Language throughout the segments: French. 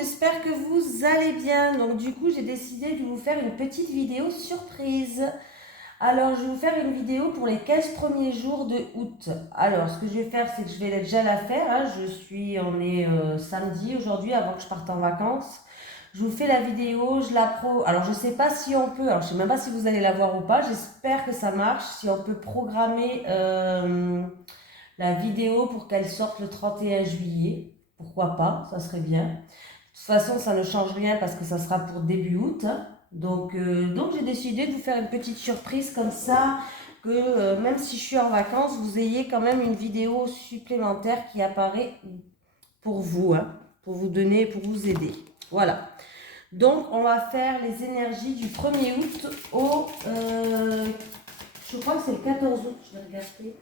j'espère que vous allez bien. Donc du coup, j'ai décidé de vous faire une petite vidéo surprise. Alors, je vais vous faire une vidéo pour les 15 premiers jours de août. Alors, ce que je vais faire, c'est que je vais déjà la faire. On est samedi aujourd'hui, avant que je parte en vacances. Je vous fais la vidéo, Alors, je sais pas si on peut, alors je sais même pas si vous allez la voir ou pas. J'espère que ça marche. Si on peut programmer la vidéo pour qu'elle sorte le 31 juillet. Pourquoi pas, ça serait bien. De toute façon, ça ne change rien parce que ça sera pour début août. Donc j'ai décidé de vous faire une petite surprise comme ça, que même si je suis en vacances, vous ayez quand même une vidéo supplémentaire qui apparaît pour vous, pour vous donner, pour vous aider. Voilà. Donc on va faire les énergies du 1er août au... je crois que c'est le 14 août, je vais regarder.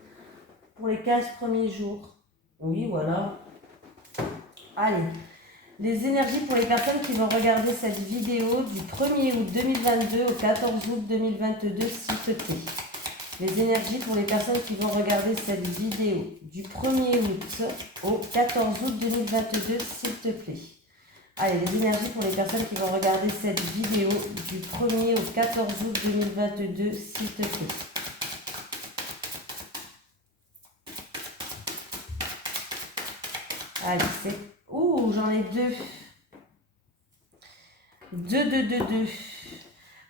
Pour les 15 premiers jours. Oui, voilà. Allez. Les énergies pour les personnes qui vont regarder cette vidéo du 1er août 2022 au 14 août 2022, s'il te plaît. Les énergies pour les personnes qui vont regarder cette vidéo du 1er août au 14 août 2022, s'il te plaît. Allez, les énergies pour les personnes qui vont regarder cette vidéo du 1er au 14 août 2022, s'il te plaît. Allez, c'est... Ouh, j'en ai deux. Deux.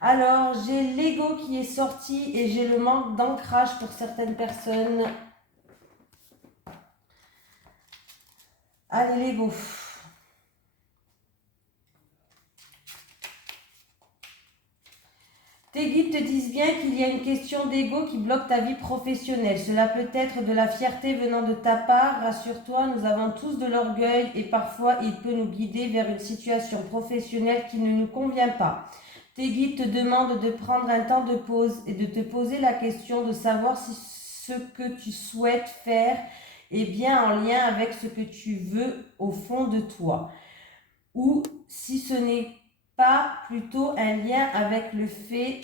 Alors, j'ai l'ego qui est sorti et j'ai le manque d'ancrage pour certaines personnes. Allez, l'ego. Tes guides te disent bien qu'il y a une question d'ego qui bloque ta vie professionnelle. Cela peut être de la fierté venant de ta part. Rassure-toi, nous avons tous de l'orgueil et parfois il peut nous guider vers une situation professionnelle qui ne nous convient pas. Tes guides te demandent de prendre un temps de pause et de te poser la question de savoir si ce que tu souhaites faire est bien en lien avec ce que tu veux au fond de toi. Ou si ce n'est pas plutôt un lien avec le fait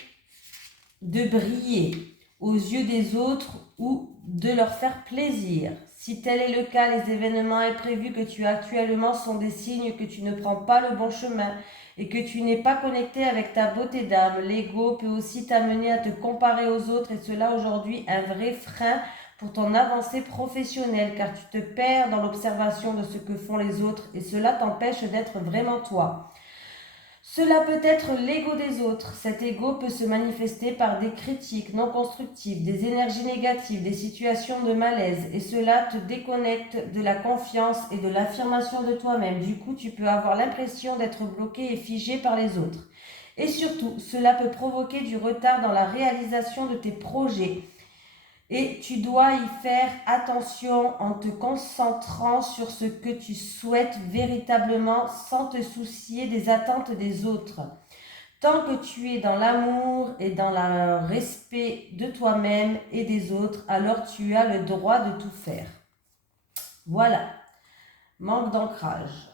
de briller aux yeux des autres ou de leur faire plaisir. Si tel est le cas, les événements imprévus que tu as actuellement sont des signes que tu ne prends pas le bon chemin et que tu n'es pas connecté avec ta beauté d'âme. L'ego peut aussi t'amener à te comparer aux autres et cela aujourd'hui un vrai frein pour ton avancée professionnelle car tu te perds dans l'observation de ce que font les autres et cela t'empêche d'être vraiment toi. Cela peut être l'ego des autres. Cet ego peut se manifester par des critiques non constructives, des énergies négatives, des situations de malaise et cela te déconnecte de la confiance et de l'affirmation de toi-même. Du coup, tu peux avoir l'impression d'être bloqué et figé par les autres. Et surtout, cela peut provoquer du retard dans la réalisation de tes projets. Et tu dois y faire attention en te concentrant sur ce que tu souhaites véritablement sans te soucier des attentes des autres. Tant que tu es dans l'amour et dans le respect de toi-même et des autres, alors tu as le droit de tout faire. Voilà. Manque d'ancrage.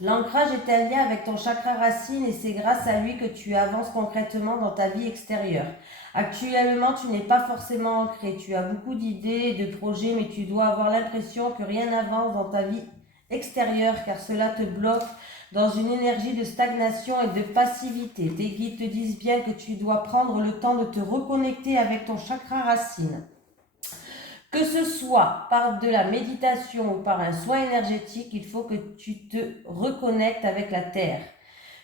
L'ancrage est un lien avec ton chakra racine et c'est grâce à lui que tu avances concrètement dans ta vie extérieure. Actuellement, tu n'es pas forcément ancré. Tu as beaucoup d'idées et de projets, mais tu dois avoir l'impression que rien n'avance dans ta vie extérieure car cela te bloque dans une énergie de stagnation et de passivité. Tes guides te disent bien que tu dois prendre le temps de te reconnecter avec ton chakra racine. Que ce soit par de la méditation ou par un soin énergétique, il faut que tu te reconnectes avec la terre.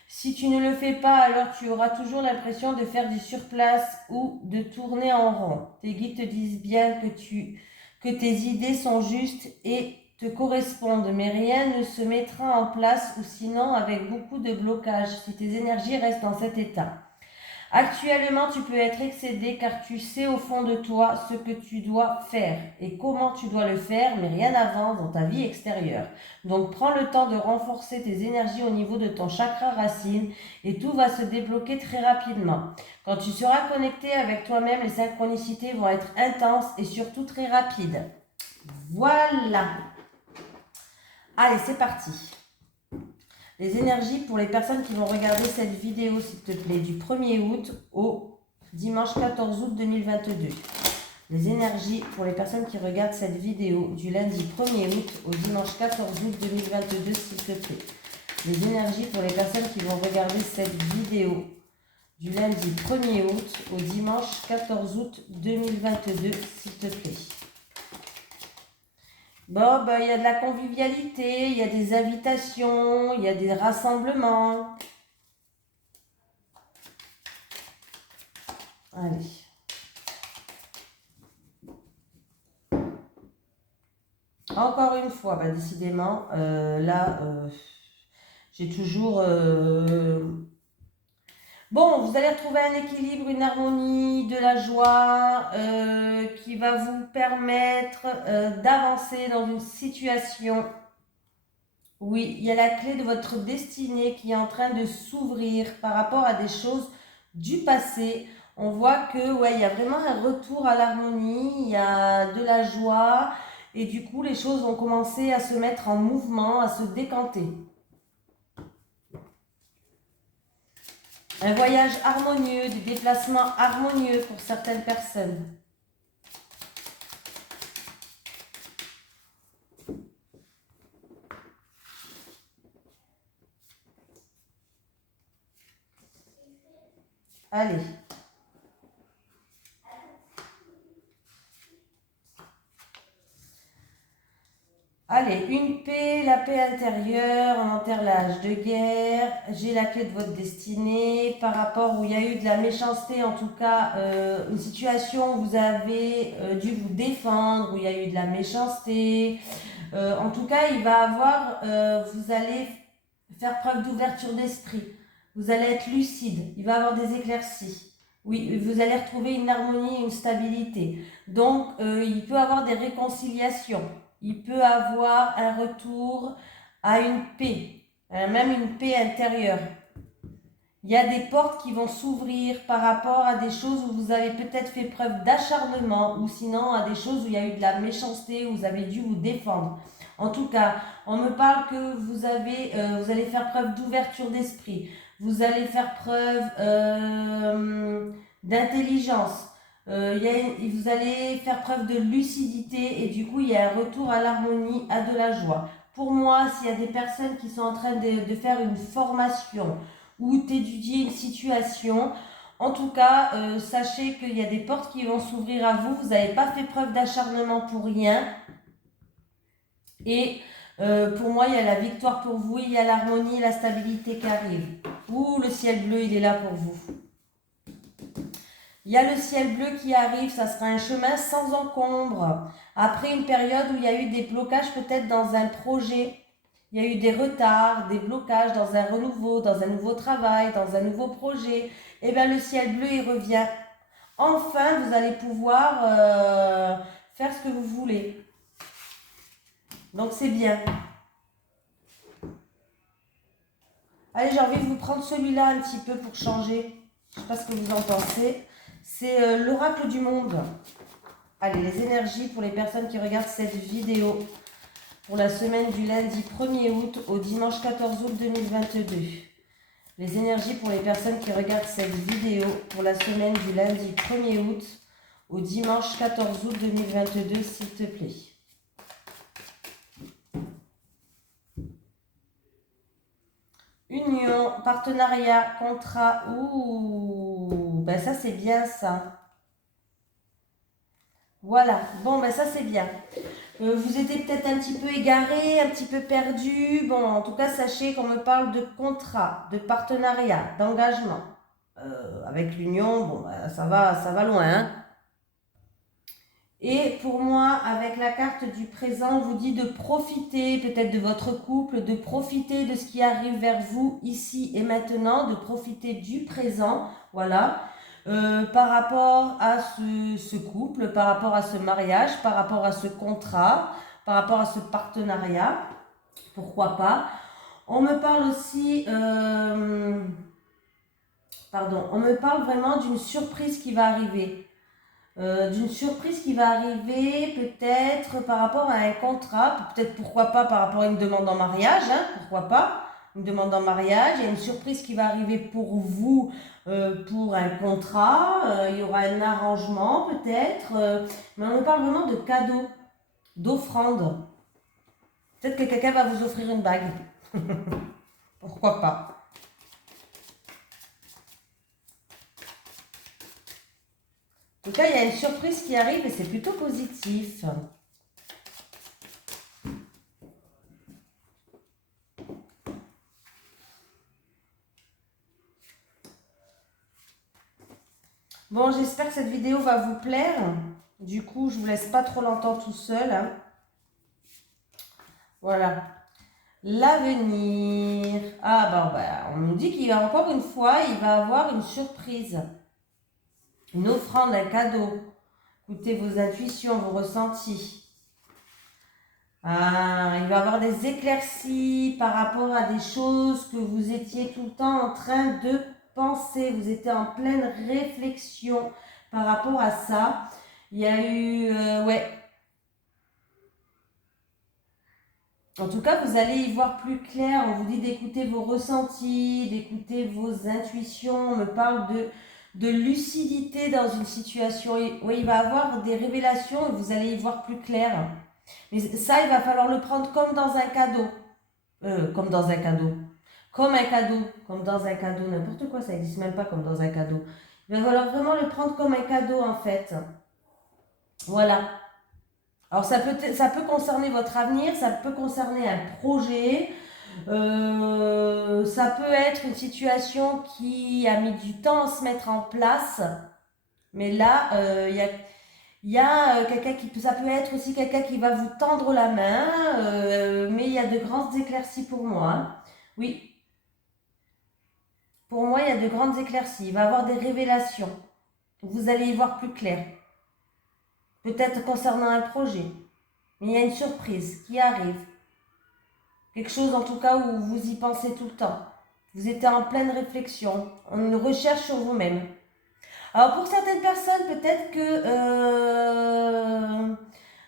Si tu ne le fais pas, alors tu auras toujours l'impression de faire du surplace ou de tourner en rond. Tes guides te disent bien que tes idées sont justes et te correspondent, mais rien ne se mettra en place ou sinon avec beaucoup de blocage si tes énergies restent dans cet état. Actuellement, tu peux être excédé car tu sais au fond de toi ce que tu dois faire et comment tu dois le faire, mais rien n'avance dans ta vie extérieure. Donc, prends le temps de renforcer tes énergies au niveau de ton chakra racine et tout va se débloquer très rapidement. Quand tu seras connecté avec toi-même, les synchronicités vont être intenses et surtout très rapides. Voilà. Allez, c'est parti. Les énergies pour les personnes qui vont regarder cette vidéo, s'il te plaît, du 1er août au dimanche 14 août 2022. Les énergies pour les personnes qui regardent cette vidéo du lundi 1er août au dimanche 14 août 2022, s'il te plaît. Les énergies pour les personnes qui vont regarder cette vidéo du lundi 1er août au dimanche 14 août 2022, s'il te plaît. Bon, ben, il y a de la convivialité, il y a des invitations, il y a des rassemblements. Allez. Encore une fois, bah, décidément, là, j'ai toujours... Bon, vous allez retrouver un équilibre, une harmonie, de la joie qui va vous permettre d'avancer dans une situation. Oui, il y a la clé de votre destinée qui est en train de s'ouvrir par rapport à des choses du passé. On voit que, ouais, il y a vraiment un retour à l'harmonie, il y a de la joie et du coup, les choses vont commencer à se mettre en mouvement, à se décanter. Un voyage harmonieux, des déplacements harmonieux pour certaines personnes. Allez. Allez, une paix, la paix intérieure, on enterre l'âge de guerre, j'ai la clé de votre destinée, par rapport où il y a eu de la méchanceté, en tout cas, une situation où vous avez dû vous défendre, où il y a eu de la méchanceté, en tout cas, il va avoir, vous allez faire preuve d'ouverture d'esprit, vous allez être lucide, il va avoir des éclaircies. Oui, vous allez retrouver une harmonie, une stabilité. Donc, il peut avoir des réconciliations. Il peut avoir un retour à une paix, même une paix intérieure. Il y a des portes qui vont s'ouvrir par rapport à des choses où vous avez peut-être fait preuve d'acharnement ou sinon à des choses où il y a eu de la méchanceté, où vous avez dû vous défendre. En tout cas, on me parle que vous allez faire preuve d'ouverture d'esprit, vous allez faire preuve d'intelligence. Vous allez faire preuve de lucidité et du coup, il y a un retour à l'harmonie, à de la joie. Pour moi, s'il y a des personnes qui sont en train de faire une formation ou d'étudier une situation, en tout cas, sachez qu'il y a des portes qui vont s'ouvrir à vous. Vous n'avez pas fait preuve d'acharnement pour rien. Et pour moi, il y a la victoire pour vous, il y a l'harmonie, la stabilité qui arrive. Ouh, le ciel bleu, il est là pour vous. Il y a le ciel bleu qui arrive, ça sera un chemin sans encombre. Après une période où il y a eu des blocages peut-être dans un projet, il y a eu des retards, des blocages dans un renouveau, dans un nouveau travail, dans un nouveau projet, et bien le ciel bleu il revient. Enfin, vous allez pouvoir faire ce que vous voulez. Donc c'est bien. Allez, j'ai envie de vous prendre celui-là un petit peu pour changer. Je ne sais pas ce que vous en pensez. C'est l'oracle du monde. Allez, les énergies pour les personnes qui regardent cette vidéo pour la semaine du lundi 1er août au dimanche 14 août 2022. Les énergies pour les personnes qui regardent cette vidéo pour la semaine du lundi 1er août au dimanche 14 août 2022, s'il te plaît. Union, partenariat, contrat, ouh, ben ça c'est bien ça. Voilà, bon ben ça c'est bien. Vous étiez peut-être un petit peu égaré, un petit peu perdu. Bon, en tout cas, sachez qu'on me parle de contrat, de partenariat, d'engagement. Avec l'union, bon, ben, ça va loin, hein. Et pour moi, avec la carte du présent, on vous dit de profiter peut-être de votre couple, de profiter de ce qui arrive vers vous ici et maintenant, de profiter du présent, voilà, par rapport à ce couple, par rapport à ce mariage, par rapport à ce contrat, par rapport à ce partenariat, pourquoi pas. On me parle aussi, on me parle vraiment d'une surprise qui va arriver. D'une surprise qui va arriver peut-être par rapport à un contrat, peut-être pourquoi pas par rapport à une demande en mariage, hein, pourquoi pas, une demande en mariage, il y a une surprise qui va arriver pour vous, pour un contrat, il y aura un arrangement peut-être, mais on me parle vraiment de cadeaux, d'offrandes. Peut-être que quelqu'un va vous offrir une bague. Pourquoi pas? En tout cas, il y a une surprise qui arrive et c'est plutôt positif. Bon, j'espère que cette vidéo va vous plaire. Du coup, je vous laisse pas trop longtemps tout seul, hein. Voilà. L'avenir. Ah bah, on nous dit qu'il va encore une fois, il va avoir une surprise. Une offrande, un cadeau. Écoutez vos intuitions, vos ressentis. Ah, il va avoir des éclaircies par rapport à des choses que vous étiez tout le temps en train de penser. Vous étiez en pleine réflexion par rapport à ça. Il y a eu... ouais. En tout cas, vous allez y voir plus clair. On vous dit d'écouter vos ressentis, d'écouter vos intuitions. On me parle de lucidité dans une situation. Oui, il va avoir des révélations et vous allez y voir plus clair. Mais ça, il va falloir le prendre comme dans un cadeau. Comme dans un cadeau. Comme un cadeau. Comme dans un cadeau. N'importe quoi, ça n'existe même pas comme dans un cadeau. Il va falloir vraiment le prendre comme un cadeau, en fait. Voilà. Alors, ça peut concerner votre avenir, ça peut concerner un projet. Ça peut être une situation qui a mis du temps à se mettre en place. Mais là, il y a quelqu'un ça peut être aussi quelqu'un qui va vous tendre la main, mais il y a de grandes éclaircies pour moi, hein. Oui, pour moi, il y a de grandes éclaircies. Il va y avoir des révélations. Vous allez y voir plus clair. Peut-être concernant un projet. Mais il y a une surprise qui arrive. Quelque chose en tout cas où vous y pensez tout le temps. Vous êtes en pleine réflexion, une recherche sur vous-même. Alors pour certaines personnes, peut-être que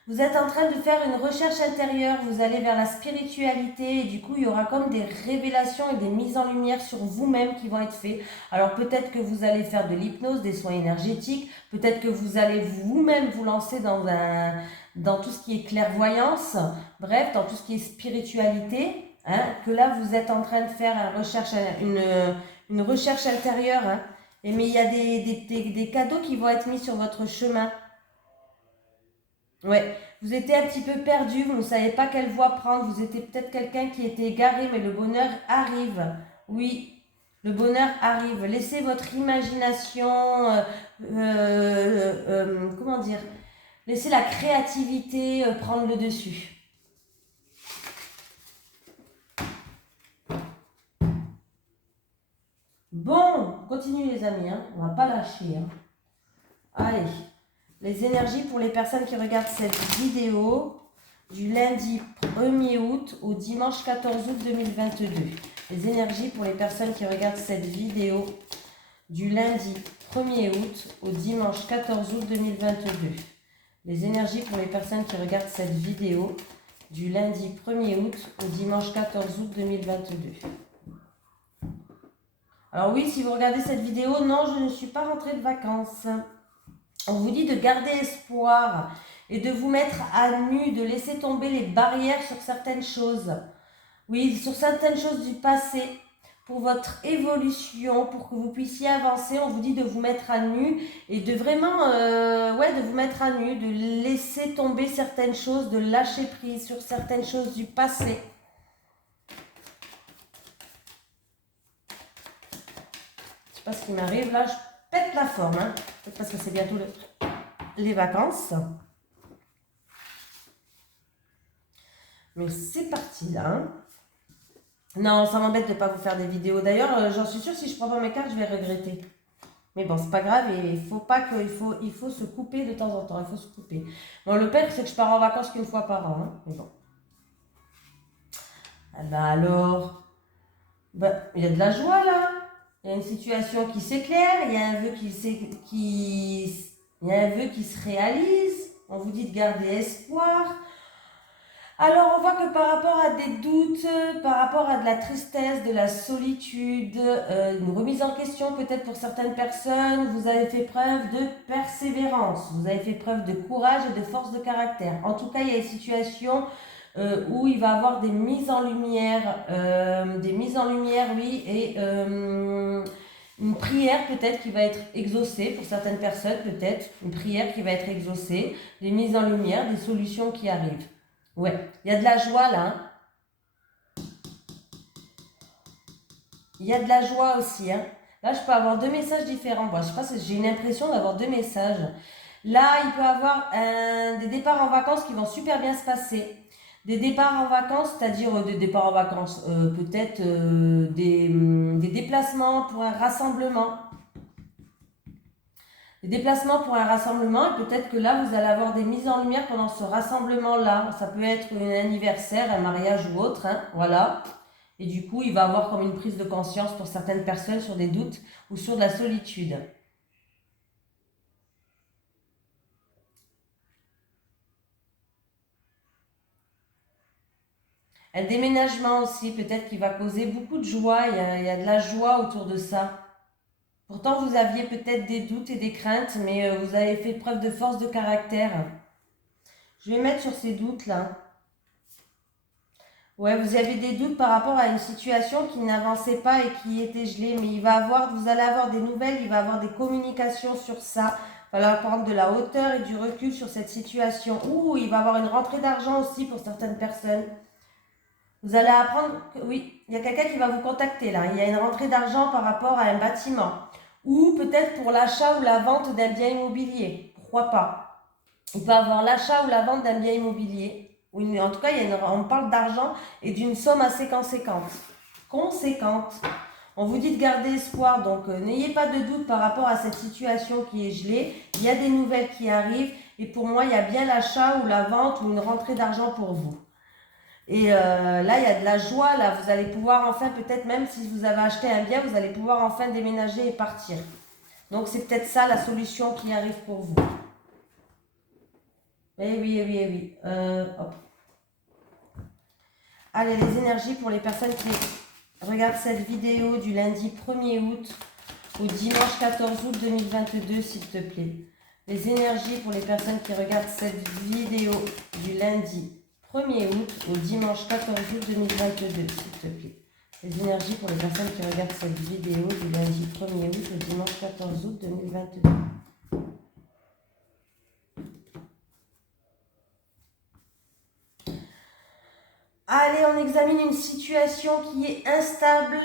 vous êtes en train de faire une recherche intérieure, vous allez vers la spiritualité et du coup il y aura comme des révélations et des mises en lumière sur vous-même qui vont être faites. Alors peut-être que vous allez faire de l'hypnose, des soins énergétiques, peut-être que vous allez vous-même vous lancer dans tout ce qui est clairvoyance, bref, dans tout ce qui est spiritualité, hein, que là vous êtes en train de faire une recherche intérieure, hein. Mais il y a des cadeaux qui vont être mis sur votre chemin. Ouais, vous étiez un petit peu perdu, vous ne savez pas quelle voie prendre, vous étiez peut-être quelqu'un qui était égaré, mais le bonheur arrive. Oui, le bonheur arrive. Laissez votre imagination, comment dire, laissez la créativité prendre le dessus. Bon, on continue les amis, hein. On ne va pas lâcher, hein. Allez, les énergies pour les personnes qui regardent cette vidéo du lundi 1er août au dimanche 14 août 2022. Les énergies pour les personnes qui regardent cette vidéo du lundi 1er août au dimanche 14 août 2022. Les énergies pour les personnes qui regardent cette vidéo du lundi 1er août au dimanche 14 août 2022. Alors oui, si vous regardez cette vidéo, non, je ne suis pas rentrée de vacances. On vous dit de garder espoir et de vous mettre à nu, de laisser tomber les barrières sur certaines choses. Oui, sur certaines choses du passé, pour votre évolution, pour que vous puissiez avancer. On vous dit de vous mettre à nu et de vraiment, de vous mettre à nu, de laisser tomber certaines choses, de lâcher prise sur certaines choses du passé. Je sais pas ce qui m'arrive là, je pète la forme, hein. Peut-être parce que c'est bientôt les vacances. Mais c'est parti là, hein. Non, ça m'embête de ne pas vous faire des vidéos. D'ailleurs, j'en suis sûre, si je prends pas mes cartes, je vais regretter. Mais bon, c'est pas grave, et il faut se couper de temps en temps, il faut se couper. Bon, le pire, c'est que je pars en vacances qu'une fois par an, hein. Mais bon. Ah ben alors, il y a de la joie là. Il y a une situation qui s'éclaire, il y a un vœu il y a un vœu qui se réalise. On vous dit de garder espoir. Alors, on voit que par rapport à des doutes, par rapport à de la tristesse, de la solitude, une remise en question peut-être pour certaines personnes, vous avez fait preuve de persévérance, vous avez fait preuve de courage et de force de caractère. En tout cas, il y a une situation où il va y avoir des mises en lumière, oui, et une prière peut-être qui va être exaucée pour certaines personnes, peut-être une prière qui va être exaucée, des mises en lumière, des solutions qui arrivent. Ouais, il y a de la joie là, hein. Il y a de la joie aussi, hein. Là, je peux avoir deux messages différents. Bon, je sais pas, j'ai une impression d'avoir deux messages. Là, il peut y avoir des départs en vacances qui vont super bien se passer. Des départs en vacances, c'est-à-dire des départs en vacances, peut-être des déplacements pour un rassemblement. Des déplacements pour un rassemblement, et peut-être que là, vous allez avoir des mises en lumière pendant ce rassemblement-là. Ça peut être un anniversaire, un mariage ou autre, hein, voilà. Et du coup, il va avoir comme une prise de conscience pour certaines personnes sur des doutes ou sur de la solitude. Un déménagement aussi, peut-être qui va causer beaucoup de joie. Il y a de la joie autour de ça. Pourtant, vous aviez peut-être des doutes et des craintes, mais vous avez fait preuve de force de caractère. Je vais mettre sur ces doutes-là. Ouais, vous avez des doutes par rapport à une situation qui n'avançait pas et qui était gelée, mais vous allez avoir des nouvelles, il va avoir des communications sur ça. Il va falloir prendre de la hauteur et du recul sur cette situation. Ouh, il va avoir une rentrée d'argent aussi pour certaines personnes. Vous allez apprendre que, oui, il y a quelqu'un qui va vous contacter là. Il y a une rentrée d'argent par rapport à un bâtiment. Ou peut-être pour l'achat ou la vente d'un bien immobilier. Pourquoi pas? Il peut avoir l'achat ou la vente d'un bien immobilier. Ou en tout cas, on parle d'argent et d'une somme assez conséquente. Conséquente. On vous dit de garder espoir, donc n'ayez pas de doute par rapport à cette situation qui est gelée. Il y a des nouvelles qui arrivent et pour moi, il y a bien l'achat ou la vente ou une rentrée d'argent pour vous. Et là, il y a de la joie. Là, vous allez pouvoir enfin, peut-être même si vous avez acheté un bien, vous allez pouvoir enfin déménager et partir. Donc, c'est peut-être ça la solution qui arrive pour vous. Eh oui, eh oui, eh oui. Hop. Allez, les énergies pour les personnes qui regardent cette vidéo du lundi 1er août au dimanche 14 août 2022, s'il te plaît. Les énergies pour les personnes qui regardent cette vidéo du lundi 1er août au dimanche 14 août 2022, s'il te plaît. Les énergies pour les personnes qui regardent cette vidéo du lundi 1er août au dimanche 14 août 2022. Allez, on examine une situation qui est instable.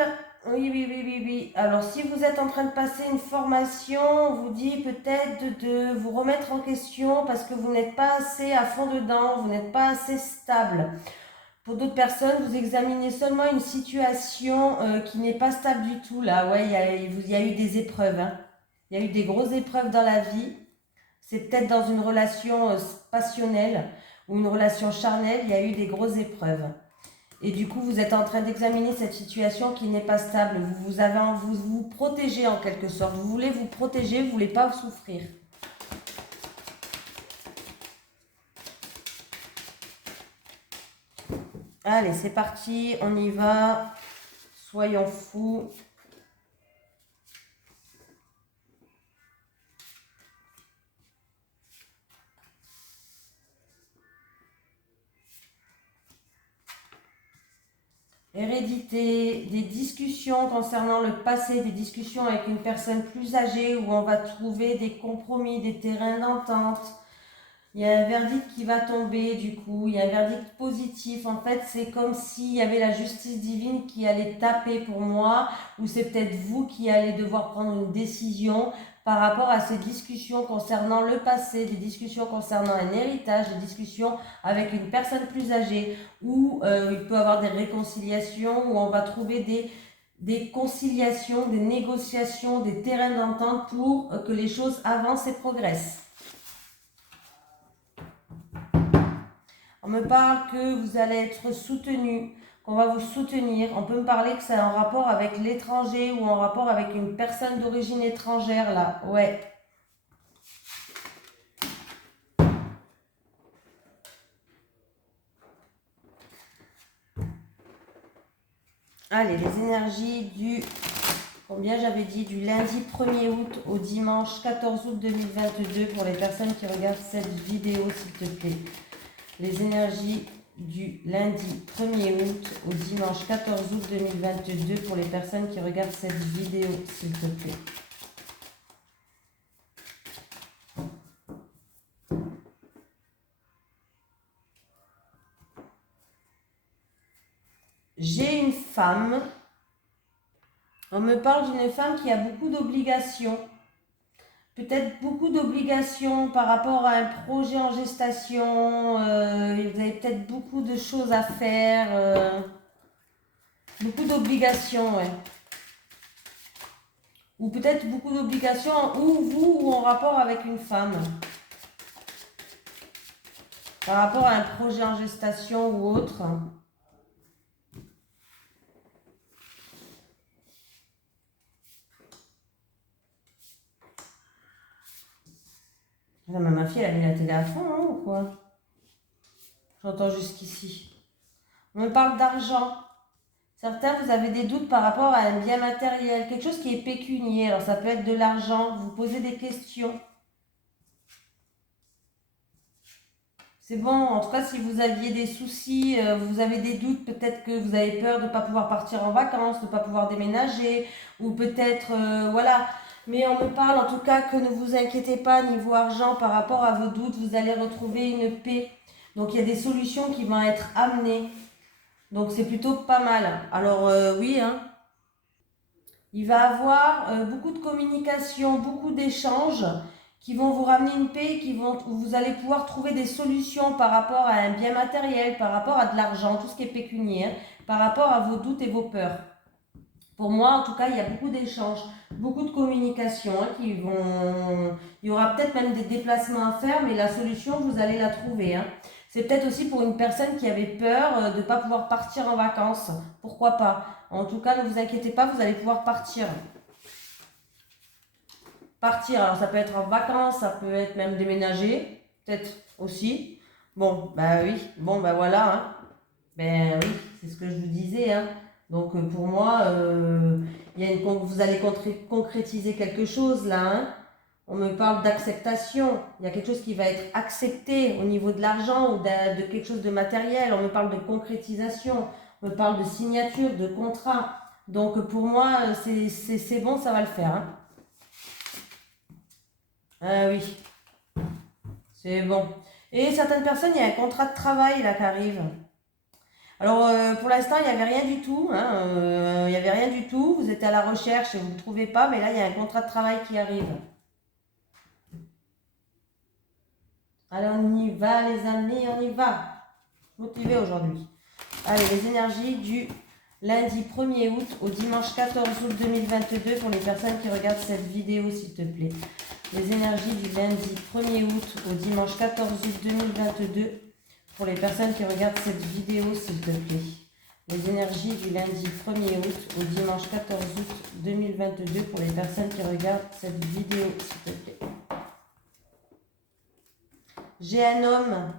Oui, oui, oui, oui, oui. Alors, si vous êtes en train de passer une formation, on vous dit peut-être de vous remettre en question parce que vous n'êtes pas assez à fond dedans, vous n'êtes pas assez stable. Pour d'autres personnes, vous examinez seulement une situation qui n'est pas stable du tout. Là, ouais, il y a eu des épreuves, hein. Il y a eu des grosses épreuves dans la vie. C'est peut-être dans une relation passionnelle ou une relation charnelle, il y a eu des grosses épreuves. Et du coup, vous êtes en train d'examiner cette situation qui n'est pas stable. Vous protégez en quelque sorte. Vous voulez vous protéger, vous ne voulez pas souffrir. Allez, c'est parti, on y va. Soyons fous. Hérédité, des discussions concernant le passé, des discussions avec une personne plus âgée où on va trouver des compromis, des terrains d'entente. Il y a un verdict qui va tomber du coup, il y a un verdict positif. En fait, c'est comme s'il y avait la justice divine qui allait taper pour moi, ou c'est peut-être vous qui allez devoir prendre une décision par rapport à ces discussions concernant le passé, des discussions concernant un héritage, des discussions avec une personne plus âgée, où il peut y avoir des réconciliations, où on va trouver des conciliations, des négociations, des terrains d'entente pour que les choses avancent et progressent. On me parle que vous allez être soutenu, qu'on va vous soutenir. On peut me parler que c'est un rapport avec l'étranger ou en rapport avec une personne d'origine étrangère là. Ouais. Allez, les énergies du... Combien j'avais dit? Du lundi 1er août au dimanche 14 août 2022 pour les personnes qui regardent cette vidéo, s'il te plaît. Les énergies du lundi 1er août au dimanche 14 août 2022 pour les personnes qui regardent cette vidéo, s'il te plaît. J'ai une femme. On me parle d'une femme qui a beaucoup d'obligations. Peut-être beaucoup d'obligations par rapport à un projet en gestation. Vous avez peut-être beaucoup de choses à faire. Beaucoup d'obligations, ouais. Ou peut-être beaucoup d'obligations, ou vous, ou en rapport avec une femme. Par rapport à un projet en gestation ou autre. Ma fille, elle a mis la télé à fond, hein, ou quoi? J'entends jusqu'ici. On me parle d'argent. Certains, vous avez des doutes par rapport à un bien matériel, quelque chose qui est pécunier. Alors, ça peut être de l'argent, vous posez des questions. C'est bon, en tout cas, si vous aviez des soucis, vous avez des doutes, peut-être que vous avez peur de ne pas pouvoir partir en vacances, de ne pas pouvoir déménager, ou peut-être, voilà. Mais on me parle en tout cas que ne vous inquiétez pas, niveau argent, par rapport à vos doutes, vous allez retrouver une paix. Donc, il y a des solutions qui vont être amenées. Donc, c'est plutôt pas mal. Alors, oui, hein. Il va avoir beaucoup de communication, beaucoup d'échanges qui vont vous ramener une paix, où vous allez pouvoir trouver des solutions par rapport à un bien matériel, par rapport à de l'argent, tout ce qui est pécuniaire, par rapport à vos doutes et vos peurs. Pour moi, en tout cas, il y a beaucoup d'échanges, beaucoup de communication qui vont... Il y aura peut-être même des déplacements à faire, mais la solution, vous allez la trouver. C'est peut-être aussi pour une personne qui avait peur de ne pas pouvoir partir en vacances. Pourquoi pas? En tout cas, ne vous inquiétez pas, vous allez pouvoir partir. Partir, alors ça peut être en vacances, ça peut être même déménager, peut-être aussi. Bon, bah oui, bon, bah voilà. Ben oui, c'est ce que je vous disais. Donc pour moi, vous allez concrétiser quelque chose là. On me parle d'acceptation. Il y a quelque chose qui va être accepté au niveau de l'argent ou de quelque chose de matériel. On me parle de concrétisation. On me parle de signature, de contrat. Donc pour moi, c'est bon, ça va le faire. Ah oui, c'est bon. Et certaines personnes, il y a un contrat de travail là qui arrive. Alors pour l'instant, il n'y avait rien du tout. Il n'y avait rien du tout. Vous êtes à la recherche et vous ne le trouvez pas, mais là, il y a un contrat de travail qui arrive. Allez, on y va, les amis, on y va. Motivé aujourd'hui. Allez, les énergies du lundi 1er août au dimanche 14 août 2022 pour les personnes qui regardent cette vidéo, s'il te plaît. Les énergies du lundi 1er août au dimanche 14 août 2022 pour les personnes qui regardent cette vidéo, s'il te plaît. Les énergies du lundi 1er août au dimanche 14 août 2022 pour les personnes qui regardent cette vidéo, s'il te plaît. J'ai un homme.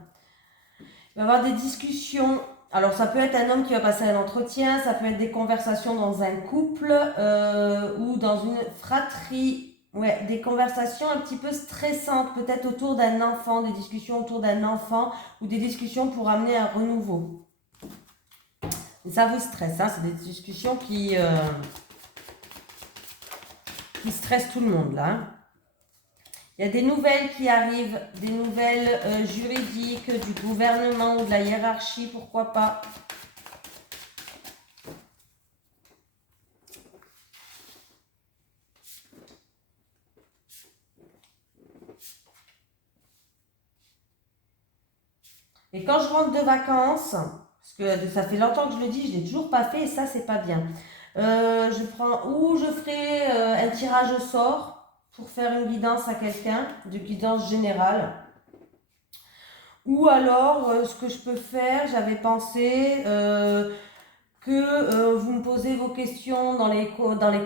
Il va y avoir des discussions. Alors, ça peut être un homme qui va passer un entretien, ça peut être des conversations dans un couple ou dans une fratrie. Ouais, des conversations un petit peu stressantes, peut-être autour d'un enfant, des discussions autour d'un enfant ou des discussions pour amener un renouveau. Et ça vous stresse, c'est des discussions qui stressent tout le monde là. Il y a des nouvelles qui arrivent, des nouvelles juridiques, du gouvernement ou de la hiérarchie, pourquoi pas. Et quand je rentre de vacances, parce que ça fait longtemps que je le dis, je ne l'ai toujours pas fait et ça, c'est pas bien. Je ferai un tirage au sort pour faire une guidance à quelqu'un, de guidance générale. Ou alors, ce que je peux faire, j'avais pensé que vous me posez vos questions dans les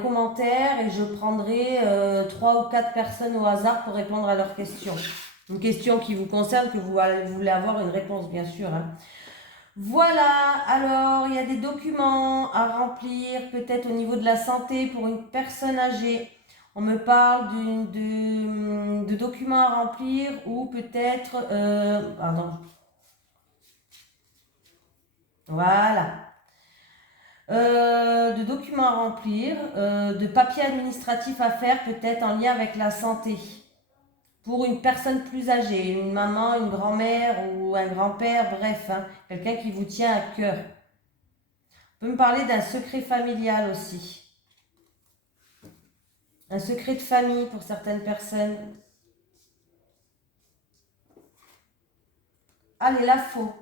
commentaires et je prendrai 3 ou 4 personnes au hasard pour répondre à leurs questions. Une question qui vous concerne, que vous voulez avoir une réponse, bien sûr. Voilà, alors il y a des documents à remplir, peut-être au niveau de la santé pour une personne âgée. On me parle de documents à remplir ou peut-être... pardon. Voilà. De documents à remplir, de papiers administratifs à faire, peut-être en lien avec la santé. Pour une personne plus âgée, une maman, une grand-mère ou un grand-père, bref, hein, quelqu'un qui vous tient à cœur. On peut me parler d'un secret familial aussi. Un secret de famille pour certaines personnes. Allez, la faux.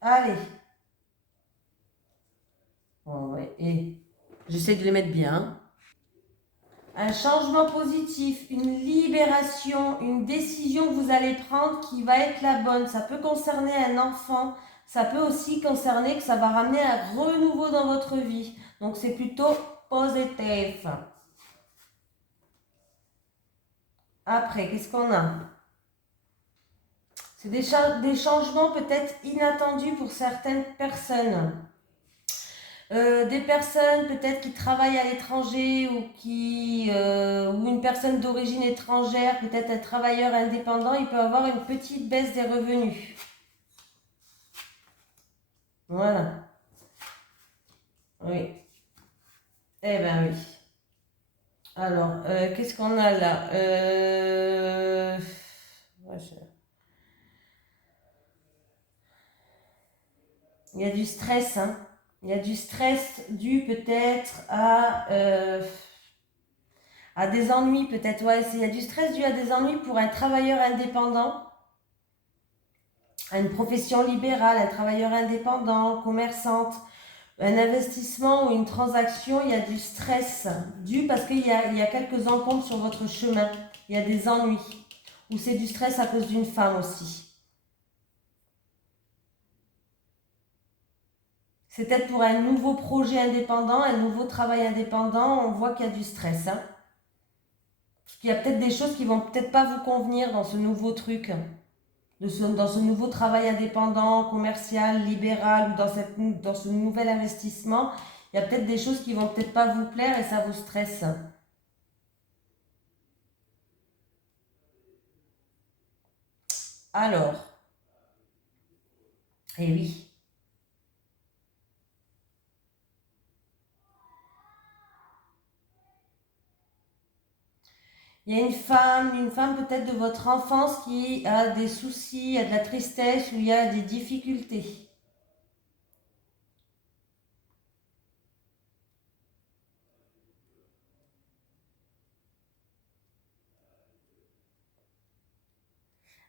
Allez. Bon, ouais. Et j'essaie de les mettre bien. Un changement positif, une libération, une décision que vous allez prendre qui va être la bonne. Ça peut concerner un enfant. Ça peut aussi concerner que ça va ramener un renouveau dans votre vie. Donc c'est plutôt positif. Après, qu'est-ce qu'on a? C'est des changements peut-être inattendus pour certaines personnes. Des personnes peut-être qui travaillent à l'étranger ou une personne d'origine étrangère, peut-être un travailleur indépendant, il peut avoir une petite baisse des revenus. Voilà. Oui. Eh ben oui. Alors, qu'est-ce qu'on a là? Ouais, il y a du stress, hein. Il y a du stress dû peut-être à des ennuis, peut-être. Ouais, il y a du stress dû à des ennuis pour un travailleur indépendant, à une profession libérale, un travailleur indépendant, commerçante, un investissement ou une transaction. Il y a du stress dû parce qu'il y a quelques encombres sur votre chemin. Il y a des ennuis. Ou c'est du stress à cause d'une femme aussi. C'est peut-être pour un nouveau projet indépendant, un nouveau travail indépendant, on voit qu'il y a du stress. Hein. Parce qu'il y a peut-être des choses qui vont peut-être pas vous convenir dans ce nouveau truc, dans ce nouveau travail indépendant, commercial, libéral ou dans ce nouvel investissement. Il y a peut-être des choses qui vont peut-être pas vous plaire et ça vous stresse. Alors, eh oui. Il y a une femme peut-être de votre enfance qui a des soucis, a de la tristesse ou il y a des difficultés.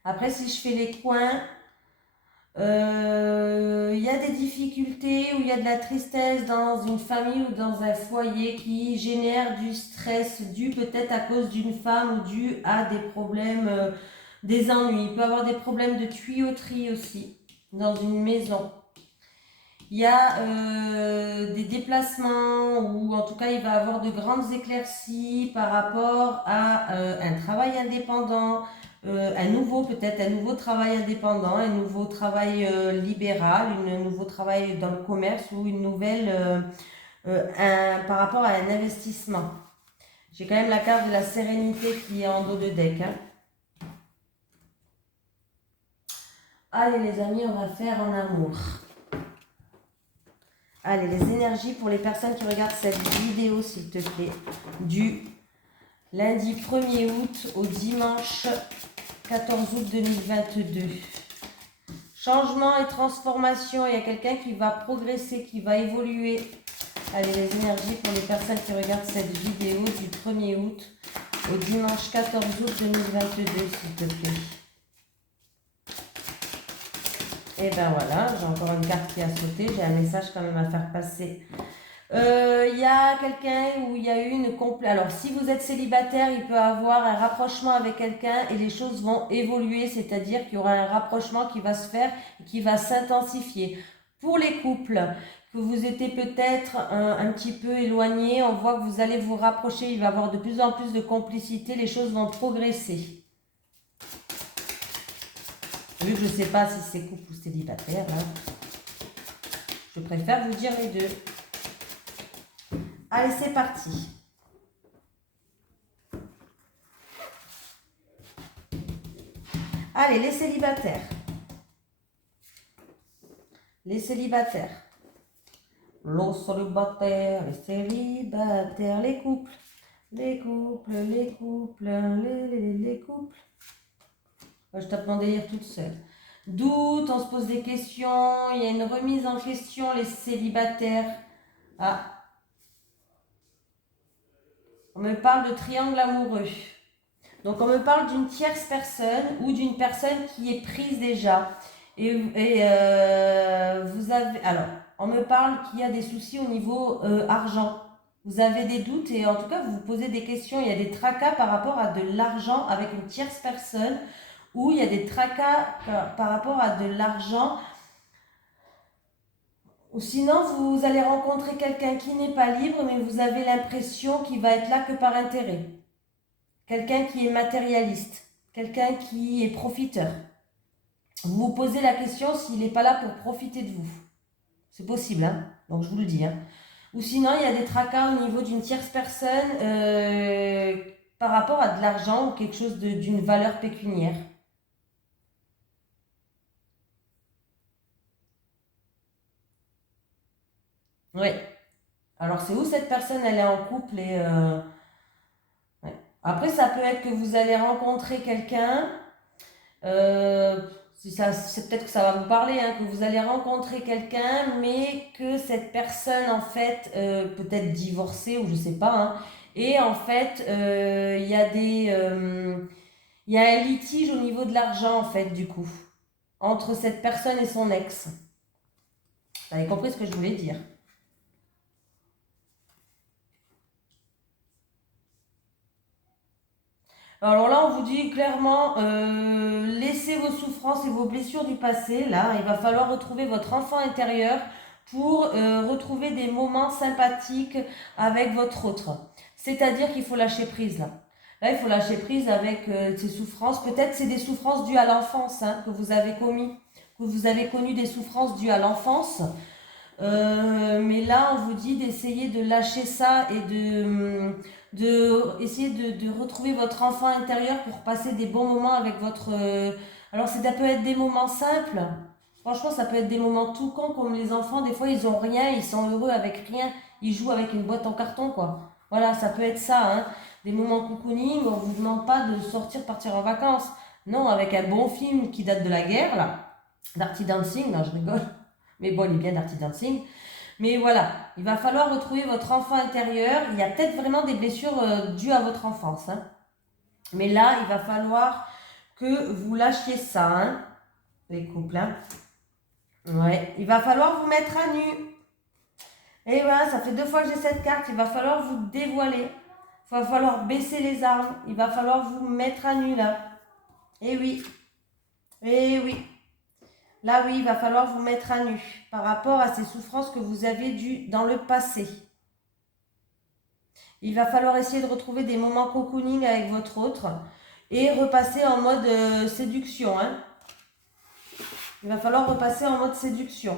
Après, si je fais les coins, il y a des difficultés ou il y a de la tristesse dans une famille ou dans un foyer qui génère du stress dû peut-être à cause d'une femme ou dû à des problèmes, des ennuis. Il peut y avoir des problèmes de tuyauterie aussi dans une maison. Il y a des déplacements ou en tout cas il va avoir de grandes éclaircies par rapport à un travail indépendant, peut-être un nouveau travail indépendant, un nouveau travail libéral, un nouveau travail dans le commerce ou une nouvelle par rapport à un investissement. J'ai quand même la carte de la sérénité qui est en dos de deck. Hein. Allez les amis, on va faire en amour. Allez, les énergies pour les personnes qui regardent cette vidéo, s'il te plaît, du lundi 1er août au dimanche 14 août 2022. Changement et transformation, il y a quelqu'un qui va progresser, qui va évoluer. Allez, les énergies pour les personnes qui regardent cette vidéo du 1er août au dimanche 14 août 2022, s'il te plaît. Et ben voilà, j'ai encore une carte qui a sauté, j'ai un message quand même à faire passer. Il y a quelqu'un où il y a eu une alors si vous êtes célibataire, il peut avoir un rapprochement avec quelqu'un et les choses vont évoluer, c'est-à-dire qu'il y aura un rapprochement qui va se faire et qui va s'intensifier. Pour les couples, que vous étiez peut-être un petit peu éloignés, on voit que vous allez vous rapprocher, il va y avoir de plus en plus de complicité, les choses vont progresser. vu que je ne sais pas si c'est couple ou célibataire, là, je préfère vous dire les deux. Allez, c'est parti. Allez, les célibataires. Les célibataires. Les célibataires, les célibataires, les couples. Les couples, les couples, les couples. Je tape mon délire toute seule. Doute, on se pose des questions, il y a une remise en question, les célibataires. Ah. On me parle de triangle amoureux. Donc on me parle d'une tierce personne ou d'une personne qui est prise déjà. Et vous avez... Alors, on me parle qu'il y a des soucis au niveau argent. Vous avez des doutes et en tout cas vous vous posez des questions. Il y a des tracas par rapport à de l'argent avec une tierce personne ou il y a des tracas par rapport à de l'argent. Ou sinon vous allez rencontrer quelqu'un qui n'est pas libre mais vous avez l'impression qu'il va être là que par intérêt. Quelqu'un qui est matérialiste, quelqu'un qui est profiteur. Vous vous posez la question s'il n'est pas là pour profiter de vous. C'est possible, hein, donc je vous le dis. Hein. Ou sinon, il y a des tracas au niveau d'une tierce personne par rapport à de l'argent ou quelque chose d'une valeur pécuniaire. Oui. Alors, c'est où cette personne, elle est en couple et... ouais. Après, ça peut être que vous allez rencontrer quelqu'un... c'est peut-être que ça va vous parler, hein, que vous allez rencontrer quelqu'un, mais que cette personne, en fait, peut-être divorcée ou je sais pas, hein, et en fait, il y a il y a un litige au niveau de l'argent, en fait, du coup, entre cette personne et son ex. Vous avez compris ce que je voulais dire? Alors là, on vous dit clairement, laissez vos souffrances et vos blessures du passé. Là, il va falloir retrouver votre enfant intérieur pour retrouver des moments sympathiques avec votre autre. C'est-à-dire qu'il faut lâcher prise là. Là, il faut lâcher prise avec ces souffrances. Peut-être c'est des souffrances dues à l'enfance hein, que vous avez commis, que vous avez connu des souffrances dues à l'enfance. Mais là, on vous dit d'essayer de lâcher ça et essayer de retrouver votre enfant intérieur pour passer des bons moments avec votre... alors, ça peut être des moments simples. Franchement, ça peut être des moments tout cons comme les enfants. Des fois, ils ont rien, ils sont heureux avec rien. Ils jouent avec une boîte en carton, quoi. Voilà, ça peut être ça, hein. Des moments cocooning, on vous demande pas de sortir, partir en vacances. Non, avec un bon film qui date de la guerre, là. Dirty Dancing, non, je rigole. Mais bon, il est bien Dirty Dancing. Mais voilà, il va falloir retrouver votre enfant intérieur. Il y a peut-être vraiment des blessures dues à votre enfance. Hein. Mais là, il va falloir que vous lâchiez ça, hein, les couples. Hein. Ouais, il va falloir vous mettre à nu. Et voilà, ça fait 2 fois que j'ai cette carte. Il va falloir vous dévoiler. Il va falloir baisser les armes. Il va falloir vous mettre à nu là. Et oui. Et oui. Là, oui, il va falloir vous mettre à nu par rapport à ces souffrances que vous avez eues dans le passé. Il va falloir essayer de retrouver des moments cocooning avec votre autre et repasser en mode séduction. Hein. Il va falloir repasser en mode séduction.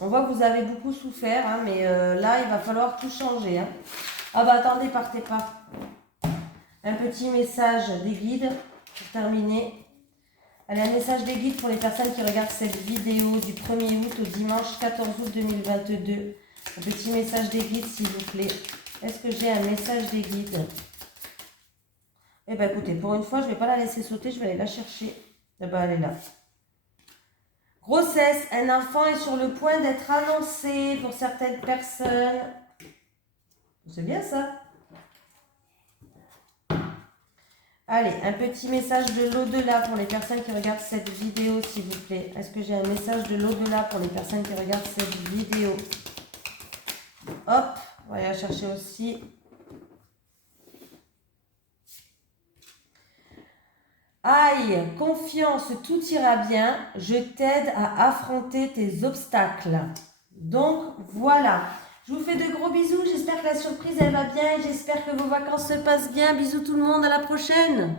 On voit que vous avez beaucoup souffert, hein, mais là, il va falloir tout changer. Hein. Ah bah attendez, partez pas. Un petit message des guides pour terminer. Allez, un message des guides pour les personnes qui regardent cette vidéo du 1er août au dimanche 14 août 2022. Un petit message des guides, s'il vous plaît. Est-ce que j'ai un message des guides? Eh bien, écoutez, pour une fois, je ne vais pas la laisser sauter, je vais aller la chercher. Eh bien, elle est là. Grossesse, un enfant est sur le point d'être annoncé pour certaines personnes. C'est bien ça. Allez, un petit message de l'au-delà pour les personnes qui regardent cette vidéo, s'il vous plaît. Est-ce que j'ai un message de l'au-delà pour les personnes qui regardent cette vidéo? Hop, on va aller la chercher aussi. Aïe, confiance, tout ira bien. Je t'aide à affronter tes obstacles. Donc, voilà. Je vous fais de gros bisous. J'espère que la surprise, elle va bien. J'espère que vos vacances se passent bien. Bisous tout le monde. À la prochaine.